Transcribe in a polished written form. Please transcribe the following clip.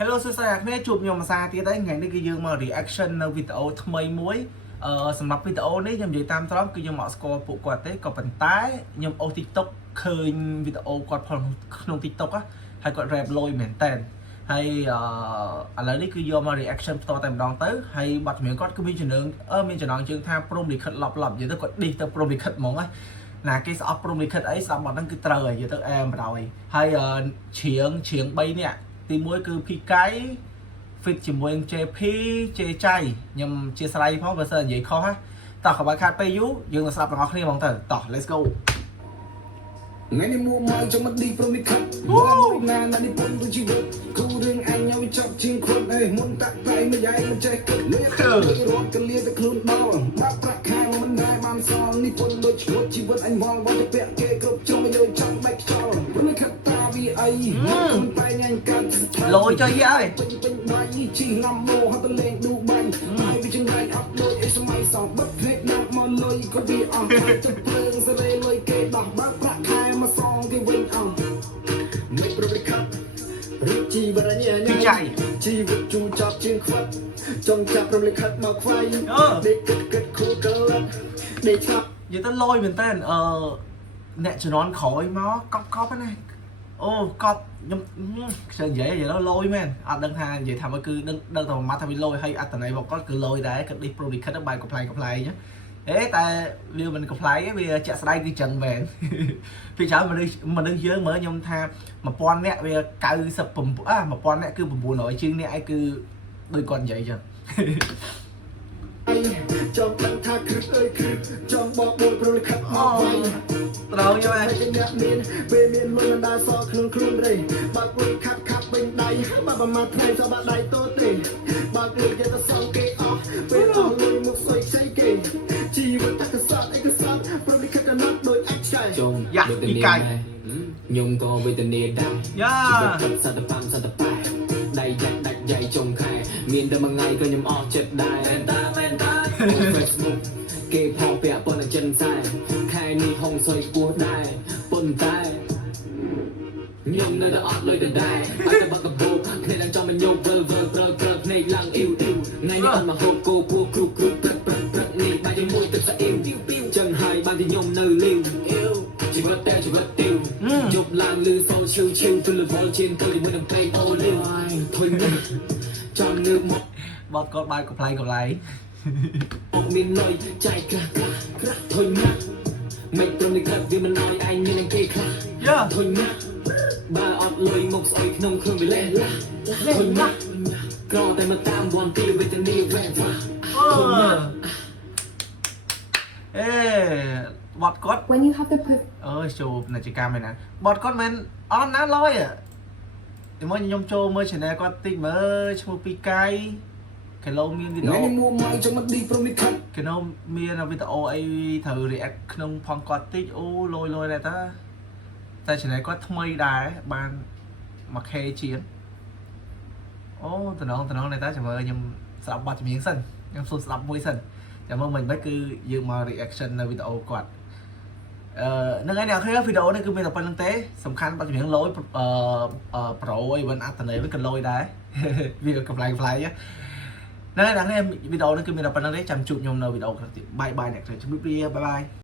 Hello សួស្តីអ្នកគ្នាជួបខ្ញុំភាសាទៀតហើយថ្ងៃនេះគឺយើងមក reaction នៅវីដេអូថ្មីមួយសម្រាប់វីដេអូនេះខ្ញុំនិយាយតាមត្រង់គឺខ្ញុំអត់ស្គាល់ពួកគាត់ទេក៏ប៉ុន្តែខ្ញុំអូស TikTok ឃើញវីដេអូគាត់ផងក្នុង TikTok ហើយគាត់ rap លយមែនតើហើយឥឡូវនេះគឺយកមក reaction ផ្ទាល់តែម្ដងទៅហើយបទចម្រៀងគាត់គឺមានចំណងជើងថាព្រមលិខិតឡប់និយាយទៅគាត់ឌីសទៅព្រមលិខិតហ្មងណាគេស្អប់ព្រមលិខិតអីស្ដាប់បទហ្នឹងគឺត្រូវហើយនិយាយទៅអែមបដ ாய் ហើយច្រៀង3នាក់ទី1គឺ Pikai fit ជាមួយ JP ជេចៃខ្ញុំជាស្រ័យផងបើសិននិយាយខុសតោះកុំឲ្យខាតពេលយូរយើងនឹងស្ដាប់ទាំងអស់គ្នាហ្មងទៅតោះ let's go ថ្ងៃនេះមួម៉ៅចាំមកឌីព្រមលិខិតមកណាណានេះពុនទៅជីវិតគូរឿងអញញ៉ាំចាប់ជាងខ្លួនអេមុនតាក់តែមិនយ៉ៃមិនចេះគិតលៀតរត់កលៀតតែខ្លួនដល់បាក់ប្រាក់ខាងមិនដែរបានសល់នេះពុនដូចឈួតជីវិតអញវល់វល់ទៅពាក់គេគ្រប់ជុំមកយកចាំបាច់ខ្យល់ព្រមលិខិតតាវាអីគុំតែញ៉ាំកាត់លយចុយហើយពេញបាយជីណាំលោហត់ទៅលេងឌូបៃហើយវាចង្រៃអត់លុយអីសម័យសោះបិទភ្នែកដាក់មកលុយក៏វាអស់ទៅព្រើងសរេលុយគេដោះបាក់ប្រាក់ខាងមកសងគេវិញអស់មិនប្រវិខាត់រីជីបរញ្ញាញ៉ាំជីវិតជួចាប់ជាងខ្វាត់ចង់ចាប់រំលឹកខិតមកខ្វាយដេកគិតគូកលត់ដេកឆ្លាប់និយាយទៅលយមែនតើអ្នកជំនាន់ក្រោយមកកប់ណាអូកប់ខ្ញុំខ្ញុំនិយាយទៅលយមែនអត់ដឹងថានិយាយថាមកគឺដឹងតែម៉ាត់ថាវាលយហើយអត្តន័យរបស់គាត់គឺលយដែរគាត់ឌីសប្រូលីខិតបែបកំ pl អញ្ចឹងតែវាមិនកំ pl ទេវាជាក់ស្ដែងគឺចឹងមែនពីច្រើនមនុស្សយើងមើលខ្ញុំថា1000នាក់វា99 1000នាក់គឺ900ជាងនាក់ឯងគឺដូចគាត់និយាយចឹងចង់ដឹងថាគ្រឹះអើយគ្រឹះចង់បកបួលប្រូលិខិតមកໄວត្រូវយកឯងអ្នកមានពេលមានលុយមិនដែរសល់ក្នុងខ្លួនទេបើកលុយខាត់វិញដៃបើប្រមាថថ្ងៃសបាក់ដៃតូចទេបើកលុយយកទៅសងគេអស់ពេលអស់លុយមកស្អុយខ្ចីគេជីវិតតែកសត់អីកសត់ប្រូលិខិតណាត់ដូចអាចឆ្កែចុងយ៉ាពីកាយខ្ញុំក៏វេទនាដែរយ៉ាសត្វប៉ាំសត្វប៉ែដៃយ៉ាច់ដាច់យ៉ៃចុងខែមានតែមួយថ្ងៃក៏ខ្ញុំអស់ចិត្តដែរមែនតា Facebook គេផោពាក់ប៉ុនចិនខ្សែខែនេះហុងសុយពោះដែរប៉ុន្តែខ្ញុំនៅតែអត់លុយទៅដែរបាត់តែបាក់កបោគ្នានឹងចង់មកញោកវើប្រើភ្នែកឡើងអ៊ីវថ្ងៃនេះអត់មកហូបគោពោះគ្រប់ព្រឹកនេះបាយជាមួយទឹកស្អ៊ីវចឹងហើយបានទីខ្ញុំនៅលីវជីវិតតែជីវិតទីវជប់ឡើងលឺហ្វោឈឺទៅលវលជៀនទៅជាមួយនឹងពេកអូលីវធុញណាស់ចង់ងើបមកបត់គាត់បែបកំ pl មានលុយចែកក្រាស់ធុញណាស់មិនព្រមនេះកាត់វាមិនអោយឯងមាននឹងគេខ្លះយ៉ាធុញណាស់បើអត់លុយមកស្អុយក្នុងខ្លួនវាលេះធុញណាស់ក្រតែមកតាមវ៉ាន់ពីវេទនាវ៉ែវ៉ាធុញណាស់បត់គាត់ When you have the put ចូលពាណិជ្ជកម្មឯណាបត់គាត់មិនអត់ណាលយតែមកខ្ញុំចូលមើល channel គាត់តិចមើលឈ្មោះពីកាយគេលោមានវីដេអូមួម៉ៅចាំមកឌីព្រមលិខិតគេនោមានវីដេអូអីត្រូវ react ក្នុងផងគាត់តិចអូលយដែរតែ channel គាត់ថ្មីដែរបាន 1k ជាងអូតំណងដែរតើចាំមើលខ្ញុំស្ដាប់បទចម្រៀងសិនខ្ញុំសួរស្ដាប់មួយសិនចាំមើលមិនគឺយើងមក reaction នៅវីដេអូគាត់នឹងឯងអ្នកឃើញវីដេអូនេះគឺមានតែប៉ុណ្្នឹងទេសំខាន់បទចម្រៀងលយប្រូអីមិនអត្តន័យវាក៏លយដែរវាក៏កំ pl ហ្នឹងអ្នកឃើញវីដេអូនេះគឺមានតែប៉ុណ្្នឹងទេចាំជួបខ្ញុំនៅវីដេអូក្រោយទៀតបាយអ្នកជម្រាបលាបាយ